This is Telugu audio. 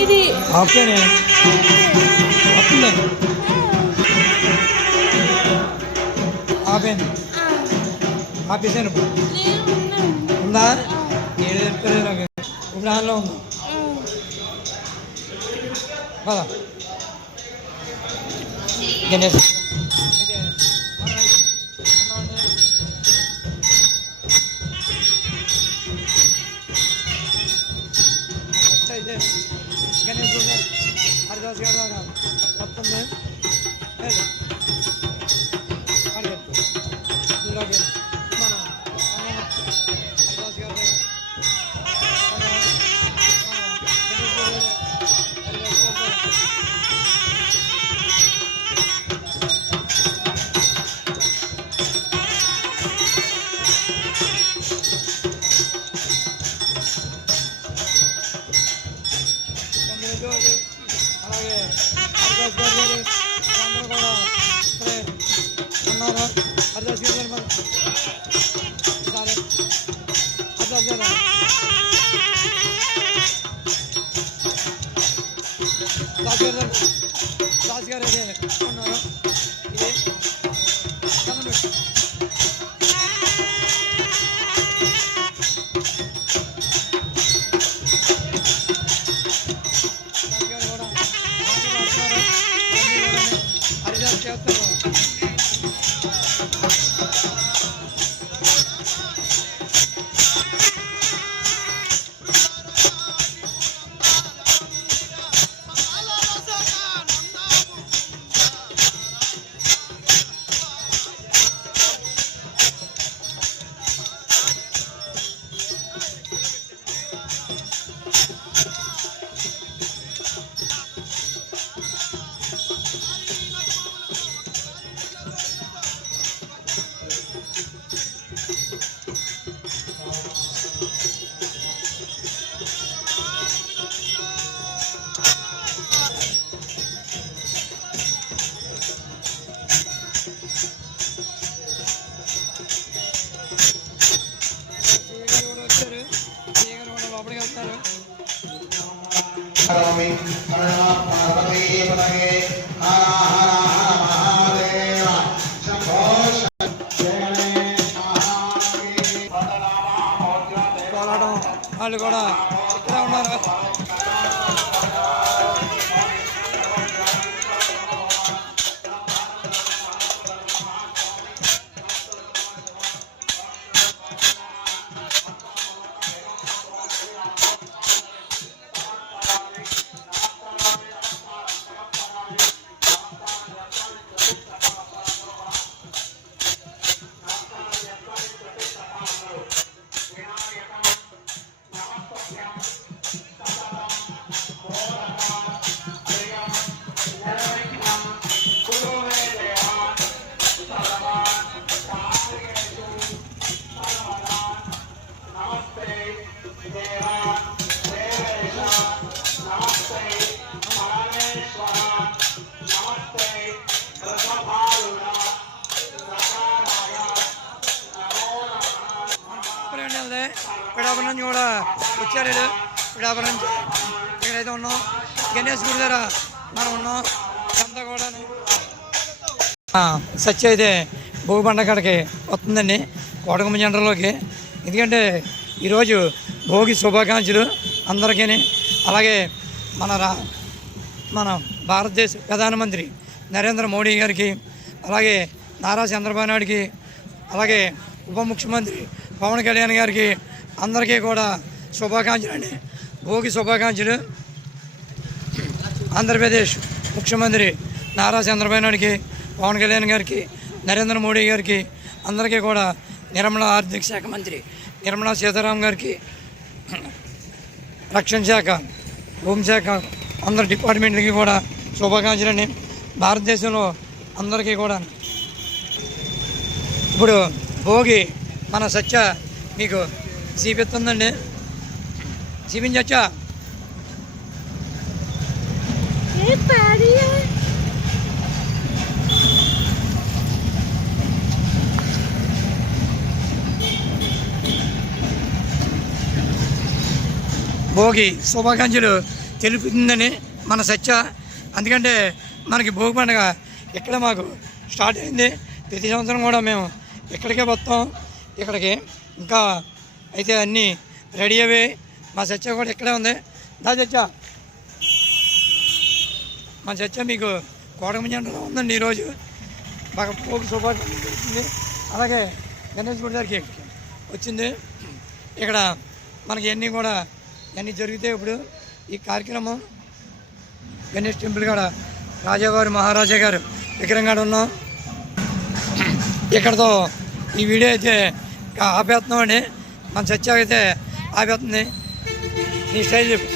ఇది ఆప్షనే వస్తుంది ఆపాను ఆపేసాను ఇప్పుడు నేను ఉన్నాను ఉందా ఏడు చెప్తారు నాకు ఇప్పుడు దానిలో ఉంది కదా గణేష్ గారు ఉన్నారు హరిదాస్ గారు గారు మరి సరే హరిదాస్ గారు దాస్ గారు గారు దాస్ గారు అదే ఉన్నారు కరోమి పార్వతీ పదగే హర హర హర మహాదేవ శంభో శంకరే మహాదేవ పదనామోద్యతే కోలాటం వాళ్ళు కూడా ఇక్కడ ఉన్నారు పిడాపురం నుంచి కూడా వచ్చారు వీళ్ళు. పిడాపురం నుంచి ఇక్కడైతే ఉన్నాం. గణేష్ గుడి దగ్గర మనం ఉన్నాం. అంతా కూడా సత్య అయితే భోగి పండగ కాడికి వస్తుందండి. కోటగుమ్మ జనరల్లోకి ఎందుకంటే ఈరోజు భోగి శుభాకాంక్షలు అందరికీ అలాగే మన రా మన భారతదేశ ప్రధానమంత్రి నరేంద్ర మోడీ గారికి అలాగే నారా చంద్రబాబు నాయుడికి అలాగే ఉప ముఖ్యమంత్రి పవన్ కళ్యాణ్ గారికి అందరికీ కూడా శుభాకాంక్షలు అండి భోగి శుభాకాంక్షలు. ఆంధ్రప్రదేశ్ ముఖ్యమంత్రి నారా చంద్రబాబు నాయుడికి పవన్ కళ్యాణ్ గారికి నరేంద్ర మోడీ గారికి అందరికీ కూడా నిర్మలా ఆర్థిక శాఖ మంత్రి నిర్మలా సీతారాం గారికి రక్షణ శాఖ హోంశాఖ అందరి డిపార్ట్మెంట్లకి కూడా శుభాకాంక్షలండి. భారతదేశంలో అందరికీ కూడా. ఇప్పుడు భోగి మన సత్య మీకు చూపిస్తుందండి చూపించచ్చా ఏ పాడియా భోగి శుభాకాంక్షలు తెలుపుతుందని మన సత్య అందుకంటే మనకి భోగి పండుగ ఇక్కడ మాకు స్టార్ట్ అయింది. ప్రతి సంవత్సరం కూడా మేము ఇక్కడికే వస్తాం. ఇక్కడికి ఇంకా అయితే అన్నీ రెడీ అవి. మా చర్చ కూడా ఇక్కడే ఉంది. దా చర్చ. మా చర్చ మీకు కోటమంజంలో ఉందండి ఈరోజు. బాగా పోగు సూపర్ వచ్చింది అలాగే గణేష్ గుడి దగ్గరికి వచ్చింది. ఇక్కడ మనకి అన్నీ కూడా అన్నీ జరుగుతాయి ఇప్పుడు. ఈ కార్యక్రమం గణేష్ టెంపుల్ కాడ రాజావారి మహారాజా గారు విగ్రహం కాడ ఉన్నాం. ఇక్కడతో ఈ వీడియో అయితే ఇంకా ఆపేస్తున్నాం అండి. మన చర్చ అయితే ఆపేస్తుంది. నీ స్టైల్ చెప్పు.